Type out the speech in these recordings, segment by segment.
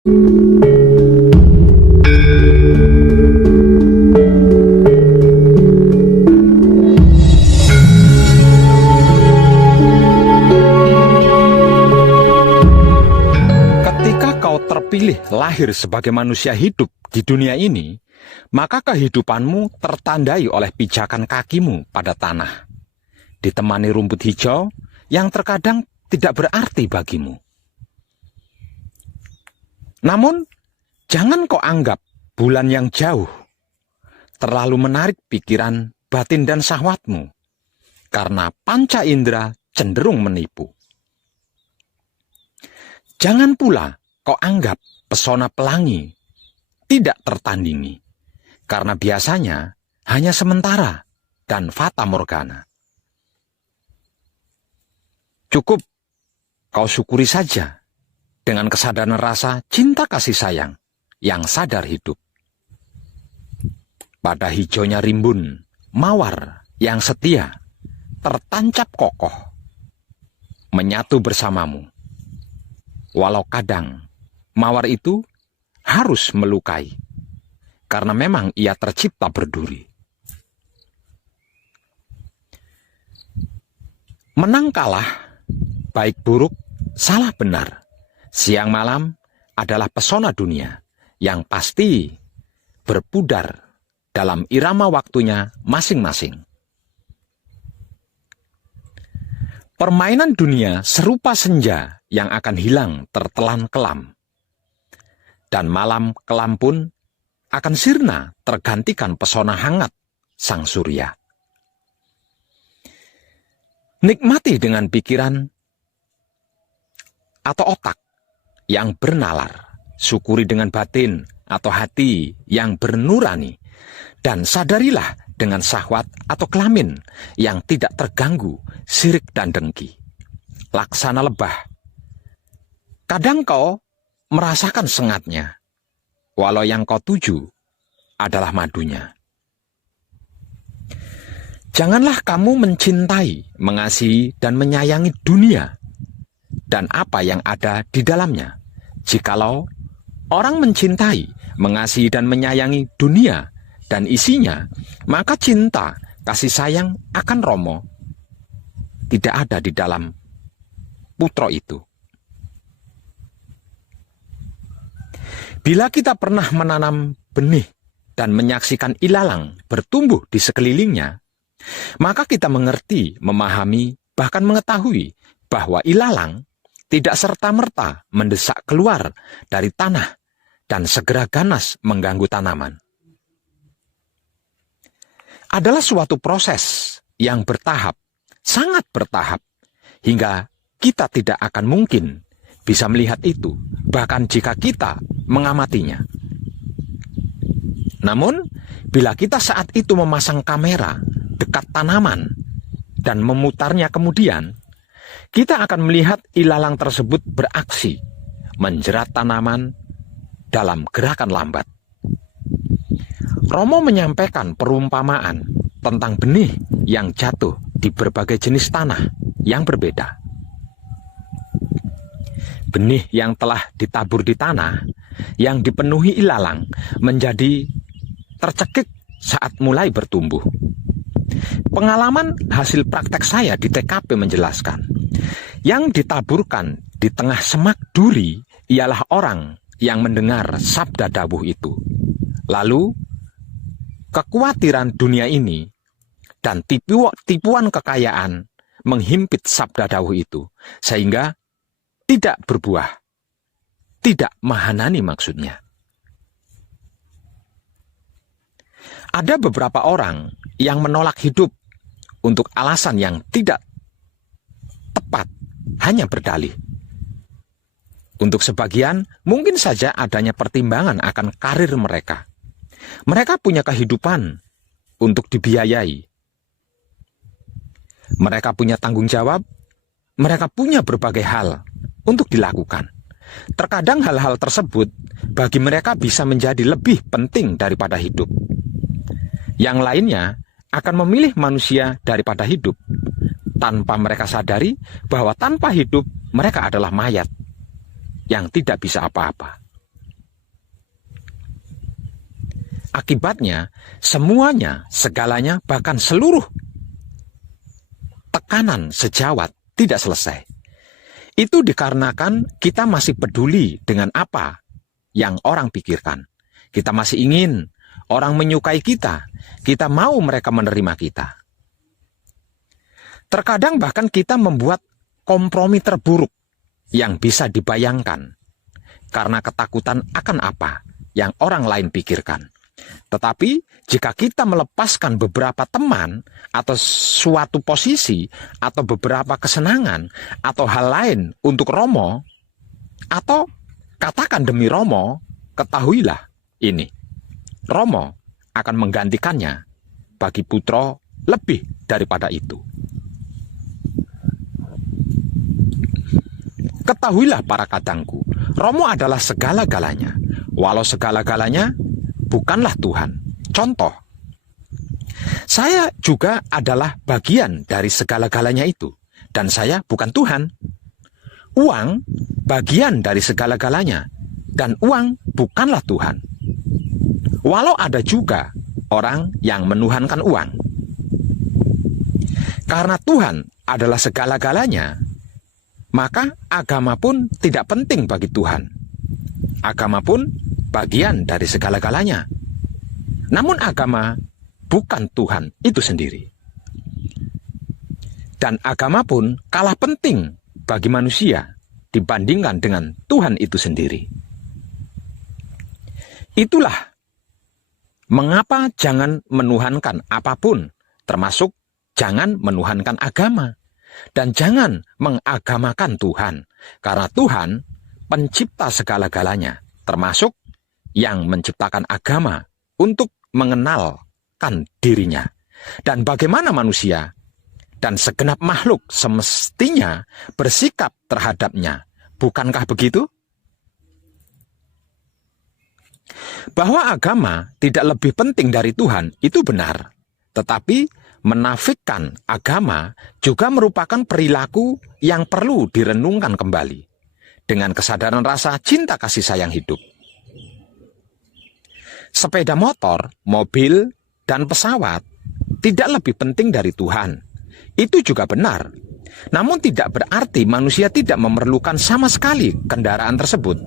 Ketika kau terpilih lahir sebagai manusia hidup di dunia ini, maka kehidupanmu tertandai oleh pijakan kakimu pada tanah, ditemani rumput hijau yang terkadang tidak berarti bagimu. Namun, jangan kau anggap bulan yang jauh terlalu menarik pikiran, batin, dan syahwatmu, karena panca indera cenderung menipu. Jangan pula kau anggap pesona pelangi tidak tertandingi, karena biasanya hanya sementara dan fata morgana. Cukup kau syukuri saja dengan kesadaran rasa cinta kasih sayang yang sadar hidup. Pada hijaunya rimbun, mawar yang setia tertancap kokoh, menyatu bersamamu. Walau kadang mawar itu harus melukai, karena memang ia tercipta berduri. Menang kalah, baik buruk, salah benar, siang malam adalah pesona dunia yang pasti berpudar dalam irama waktunya masing-masing. Permainan dunia serupa senja yang akan hilang tertelan kelam. Dan malam kelam pun akan sirna tergantikan pesona hangat sang surya. Nikmati dengan pikiran atau otak yang bernalar, syukuri dengan batin atau hati yang bernurani, dan sadarilah dengan syahwat atau kelamin yang tidak terganggu sirik dan dengki. Laksana lebah. Kadang kau merasakan sengatnya, walau yang kau tuju adalah madunya. Janganlah kamu mencintai, mengasihi, dan menyayangi dunia dan apa yang ada di dalamnya. Jikalau orang mencintai, mengasihi, dan menyayangi dunia dan isinya, maka cinta, kasih sayang akan romo. Tidak ada di dalam putra itu. Bila kita pernah menanam benih dan menyaksikan ilalang bertumbuh di sekelilingnya, maka kita mengerti, memahami, bahkan mengetahui bahwa ilalang tidak serta-merta mendesak keluar dari tanah dan segera ganas mengganggu tanaman. Adalah suatu proses yang bertahap, sangat bertahap, hingga kita tidak akan mungkin bisa melihat itu, bahkan jika kita mengamatinya. Namun, bila kita saat itu memasang kamera dekat tanaman dan memutarnya kemudian, kita akan melihat ilalang tersebut beraksi, menjerat tanaman dalam gerakan lambat. Romo menyampaikan perumpamaan tentang benih yang jatuh di berbagai jenis tanah yang berbeda. Benih yang telah ditabur di tanah, yang dipenuhi ilalang, menjadi tercekik saat mulai bertumbuh. Pengalaman hasil praktek saya di TKP menjelaskan, yang ditaburkan di tengah semak duri ialah orang yang mendengar sabda dawuh itu. Lalu, kekhawatiran dunia ini dan tipuan kekayaan menghimpit sabda dawuh itu, sehingga tidak berbuah, tidak mahanani maksudnya. Ada beberapa orang yang menolak hidup untuk alasan yang tidak tepat, hanya berdalih. Untuk sebagian, mungkin saja adanya pertimbangan akan karir mereka. Mereka punya kehidupan untuk dibiayai. Mereka punya tanggung jawab, mereka punya berbagai hal untuk dilakukan. Terkadang hal-hal tersebut bagi mereka bisa menjadi lebih penting daripada hidup. Yang lainnya akan memilih manusia daripada hidup, tanpa mereka sadari bahwa tanpa hidup mereka adalah mayat yang tidak bisa apa-apa. Akibatnya, semuanya, segalanya, bahkan seluruh tekanan sejawat tidak selesai. Itu dikarenakan kita masih peduli dengan apa yang orang pikirkan. Kita masih ingin orang menyukai kita. Kita mau mereka menerima kita. Terkadang bahkan kita membuat kompromi terburuk yang bisa dibayangkan karena ketakutan akan apa yang orang lain pikirkan. Tetapi jika kita melepaskan beberapa teman atau suatu posisi atau beberapa kesenangan atau hal lain untuk Romo, atau katakan demi Romo, ketahuilah ini, Romo akan menggantikannya bagi putra lebih daripada itu. Ketahuilah para kadangku, Romo adalah segala-galanya, walau segala-galanya bukanlah Tuhan. Contoh, saya juga adalah bagian dari segala-galanya itu, dan saya bukan Tuhan. Uang bagian dari segala-galanya, dan uang bukanlah Tuhan. Walau ada juga orang yang menuhankan uang. Karena Tuhan adalah segala-galanya, maka agama pun tidak penting bagi Tuhan. Agama pun bagian dari segala-galanya. Namun agama bukan Tuhan itu sendiri. Dan agama pun kalah penting bagi manusia dibandingkan dengan Tuhan itu sendiri. Itulah mengapa jangan menuhankan apapun, termasuk jangan menuhankan agama. Dan jangan mengagamakan Tuhan, karena Tuhan pencipta segala-galanya, termasuk yang menciptakan agama untuk mengenalkan dirinya. Dan bagaimana manusia dan segenap makhluk semestinya bersikap terhadapnya. Bukankah begitu? Bahwa agama tidak lebih penting dari Tuhan, itu benar. Tetapi menafikan agama juga merupakan perilaku yang perlu direnungkan kembali dengan kesadaran rasa cinta kasih sayang hidup. Sepeda motor, mobil, dan pesawat tidak lebih penting dari Tuhan. Itu juga benar. Namun tidak berarti manusia tidak memerlukan sama sekali kendaraan tersebut.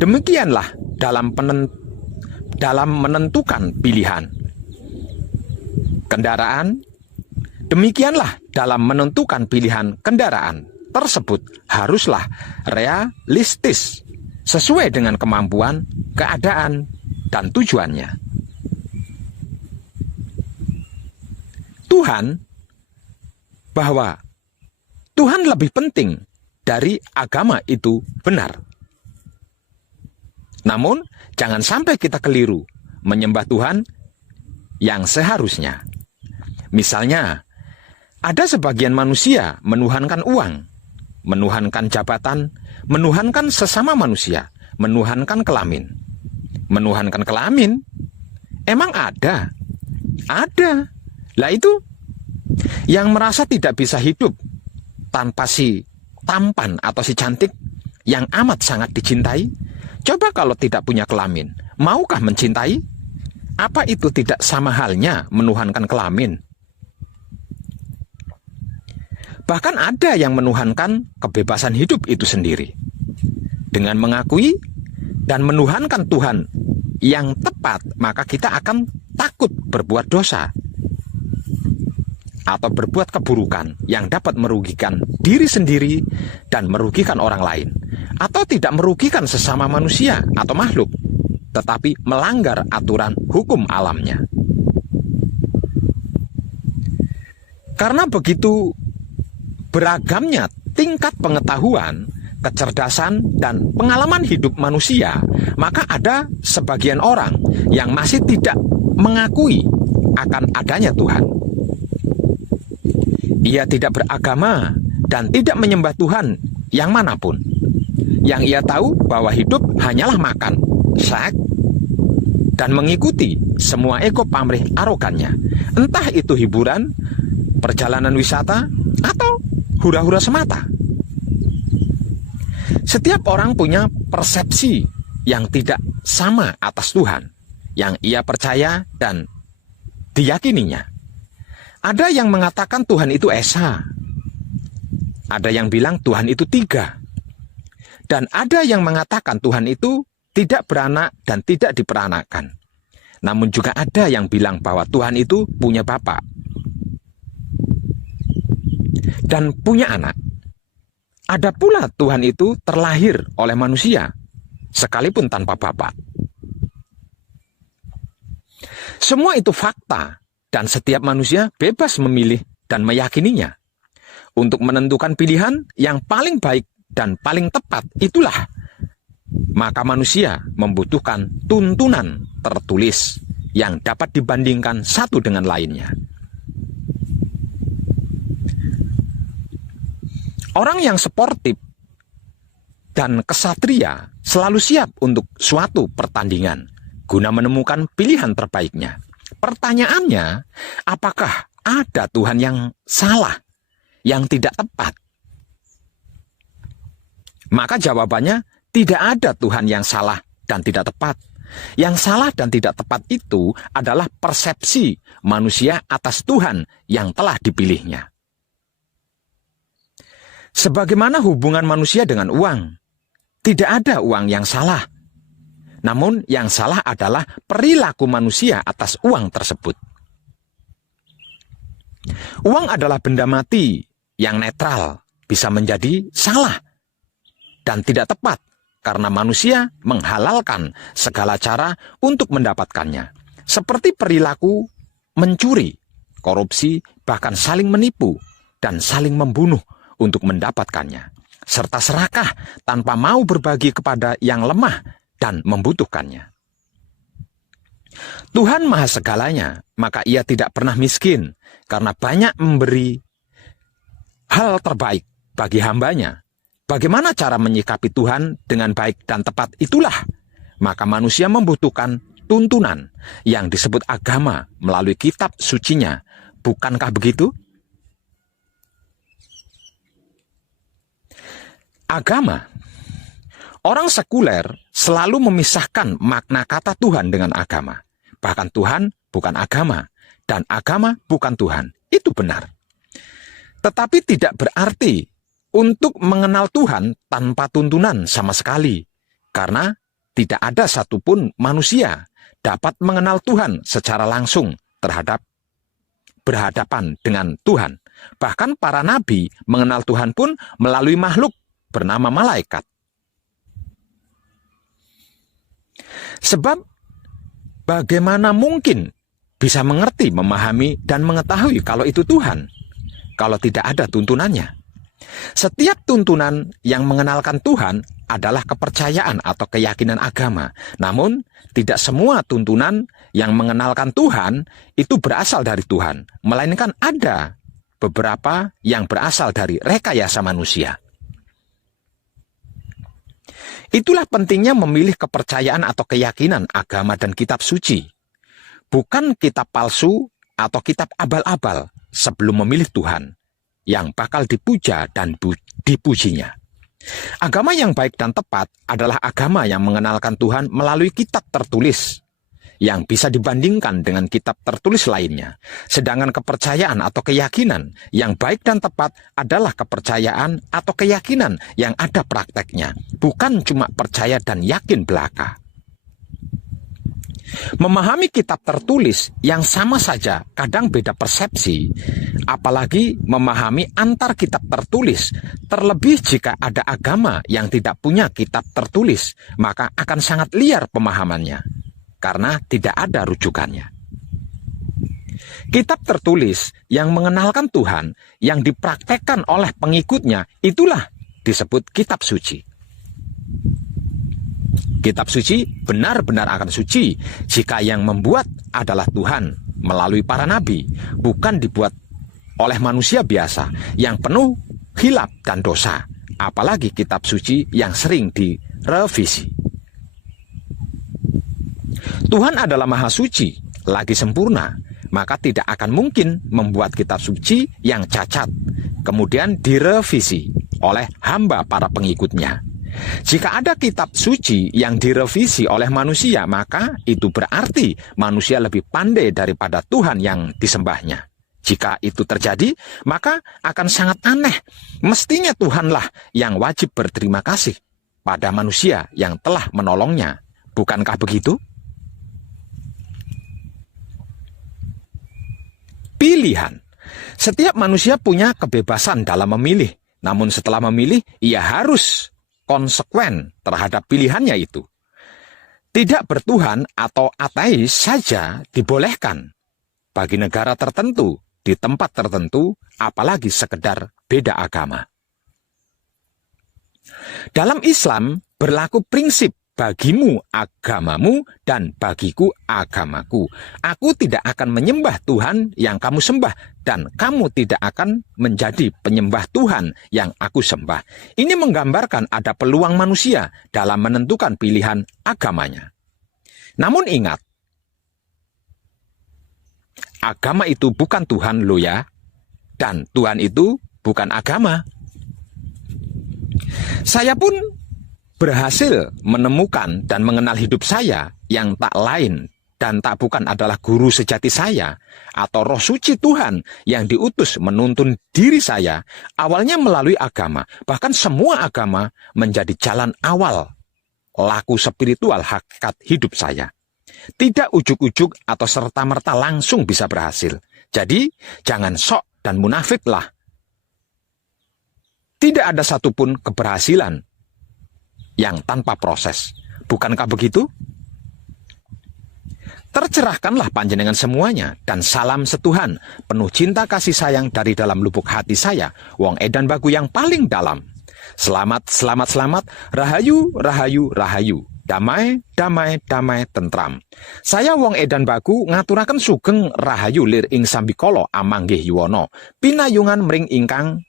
Demikianlah dalam menentukan pilihan kendaraan, demikianlah dalam menentukan pilihan kendaraan tersebut haruslah realistis, sesuai dengan kemampuan, keadaan, dan tujuannya. Bahwa Tuhan lebih penting dari agama itu benar. Namun, jangan sampai kita keliru menyembah Tuhan yang seharusnya. Misalnya, ada sebagian manusia menuhankan uang, menuhankan jabatan, menuhankan sesama manusia, menuhankan kelamin. Menuhankan kelamin? Emang ada? Ada. Lah itu, yang merasa tidak bisa hidup tanpa si tampan atau si cantik yang amat sangat dicintai, coba kalau tidak punya kelamin, maukah mencintai? Apa itu tidak sama halnya menuhankan kelamin? Bahkan ada yang menuhankan kebebasan hidup itu sendiri. Dengan mengakui dan menuhankan Tuhan yang tepat, maka kita akan takut berbuat dosa atau berbuat keburukan yang dapat merugikan diri sendiri dan merugikan orang lain, atau tidak merugikan sesama manusia atau makhluk, tetapi melanggar aturan hukum alamnya. Karena begitu beragamnya tingkat pengetahuan, kecerdasan, dan pengalaman hidup manusia, maka ada sebagian orang yang masih tidak mengakui akan adanya Tuhan. Ia tidak beragama dan tidak menyembah Tuhan yang manapun. Yang ia tahu bahwa hidup hanyalah makan, seks, dan mengikuti semua ego pamrih arogannya. Entah itu hiburan, perjalanan wisata, atau hura-hura semata. Setiap orang punya persepsi yang tidak sama atas Tuhan. yang ia percaya dan diyakininya. Ada yang mengatakan Tuhan itu esa. Ada yang bilang Tuhan itu tiga. Dan ada yang mengatakan Tuhan itu tidak beranak dan tidak diperanakan. Namun juga ada yang bilang bahwa Tuhan itu punya bapa dan punya anak. Ada pula Tuhan itu terlahir oleh manusia, sekalipun tanpa bapa. Semua itu fakta, dan setiap manusia bebas memilih dan meyakininya. Untuk menentukan pilihan yang paling baik dan paling tepat itulah, maka manusia membutuhkan tuntunan tertulis yang dapat dibandingkan satu dengan lainnya. Orang yang sportif dan kesatria selalu siap untuk suatu pertandingan guna menemukan pilihan terbaiknya. Pertanyaannya, apakah ada Tuhan yang salah, yang tidak tepat? Maka jawabannya, tidak ada Tuhan yang salah dan tidak tepat. Yang salah dan tidak tepat itu adalah persepsi manusia atas Tuhan yang telah dipilihnya. Sebagaimana hubungan manusia dengan uang, tidak ada uang yang salah. Namun yang salah adalah perilaku manusia atas uang tersebut. Uang adalah benda mati yang netral, bisa menjadi salah dan tidak tepat karena manusia menghalalkan segala cara untuk mendapatkannya. Seperti perilaku mencuri, korupsi, bahkan saling menipu dan saling membunuh untuk mendapatkannya, serta serakah tanpa mau berbagi kepada yang lemah dan membutuhkannya. Tuhan Maha Segalanya, maka Ia tidak pernah miskin karena banyak memberi hal terbaik bagi hambanya. Bagaimana cara menyikapi Tuhan dengan baik dan tepat itulah, maka manusia membutuhkan tuntunan yang disebut agama melalui kitab sucinya. Bukankah begitu? Agama. Orang sekuler selalu memisahkan makna kata Tuhan dengan agama. Bahkan Tuhan bukan agama, dan agama bukan Tuhan. Itu benar. Tetapi tidak berarti untuk mengenal Tuhan tanpa tuntunan sama sekali. Karena tidak ada satupun manusia dapat mengenal Tuhan secara langsung berhadapan dengan Tuhan. Bahkan para nabi mengenal Tuhan pun melalui makhluk bernama malaikat. Sebab bagaimana mungkin bisa mengerti, memahami, dan mengetahui kalau itu Tuhan, kalau tidak ada tuntunannya? Setiap tuntunan yang mengenalkan Tuhan adalah kepercayaan atau keyakinan agama. Namun, tidak semua tuntunan yang mengenalkan Tuhan itu berasal dari Tuhan, melainkan ada beberapa yang berasal dari rekayasa manusia. Itulah pentingnya memilih kepercayaan atau keyakinan agama dan kitab suci, bukan kitab palsu atau kitab abal-abal sebelum memilih Tuhan yang bakal dipuja dan dipujinya. Agama yang baik dan tepat adalah agama yang mengenalkan Tuhan melalui kitab tertulis yang bisa dibandingkan dengan kitab tertulis lainnya. Sedangkan kepercayaan atau keyakinan yang baik dan tepat adalah kepercayaan atau keyakinan yang ada prakteknya, bukan cuma percaya dan yakin belaka. Memahami kitab tertulis yang sama saja kadang beda persepsi, apalagi memahami antar kitab tertulis. Terlebih jika ada agama yang tidak punya kitab tertulis, maka akan sangat liar pemahamannya karena tidak ada rujukannya. Kitab tertulis yang mengenalkan Tuhan yang dipraktekkan oleh pengikutnya, itulah disebut kitab suci. Kitab suci benar-benar akan suci jika yang membuat adalah Tuhan melalui para nabi, bukan dibuat oleh manusia biasa yang penuh khilaf dan dosa, apalagi kitab suci yang sering direvisi. Tuhan adalah maha suci, lagi sempurna, maka tidak akan mungkin membuat kitab suci yang cacat, kemudian direvisi oleh hamba para pengikutnya. Jika ada kitab suci yang direvisi oleh manusia, maka itu berarti manusia lebih pandai daripada Tuhan yang disembahnya. Jika itu terjadi, maka akan sangat aneh. Mestinya Tuhanlah yang wajib berterima kasih pada manusia yang telah menolongnya. Bukankah begitu? Pilihan. Setiap manusia punya kebebasan dalam memilih. Namun setelah memilih, ia harus konsekuen terhadap pilihannya itu. Tidak bertuhan atau ateis saja dibolehkan bagi negara tertentu, di tempat tertentu, apalagi sekedar beda agama. Dalam Islam berlaku prinsip bagimu agamamu dan bagiku agamaku. Aku tidak akan menyembah Tuhan yang kamu sembah dan kamu tidak akan menjadi penyembah Tuhan yang aku sembah. Ini menggambarkan ada peluang manusia dalam menentukan pilihan agamanya. Namun ingat, agama itu bukan Tuhan lo ya, dan Tuhan itu bukan agama. Saya pun berhasil menemukan dan mengenal hidup saya yang tak lain dan tak bukan adalah guru sejati saya atau roh suci Tuhan yang diutus menuntun diri saya awalnya melalui agama. Bahkan semua agama menjadi jalan awal laku spiritual hakikat hidup saya. Tidak ujuk-ujuk atau serta-merta langsung bisa berhasil. Jadi jangan sok dan munafiklah. Tidak ada satupun keberhasilan yang tanpa proses. Bukankah begitu? Tercerahkanlah panjenengan semuanya dan salam setuhan, penuh cinta kasih sayang dari dalam lubuk hati saya, Wong Edan Bagu yang paling dalam. Selamat, selamat, selamat, rahayu, rahayu, rahayu. Damai, damai, damai, tentram. Saya Wong Edan Bagu ngaturaken sugeng rahayu lir ing sambikala amanggih yuwana. Pinayungan mring ingkang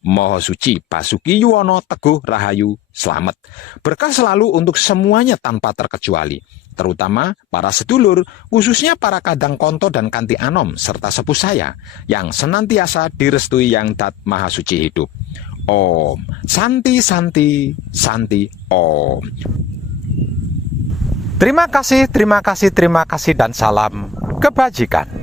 Maha Suci Basuki Yuwono Teguh Rahayu selamat. Berkah selalu untuk semuanya tanpa terkecuali, terutama para sedulur, khususnya para kadang konto dan kanti anom serta sepuh saya yang senantiasa direstui yang dat Maha Suci hidup. Om Santi Santi Santi Om. Terima kasih dan salam kebajikan.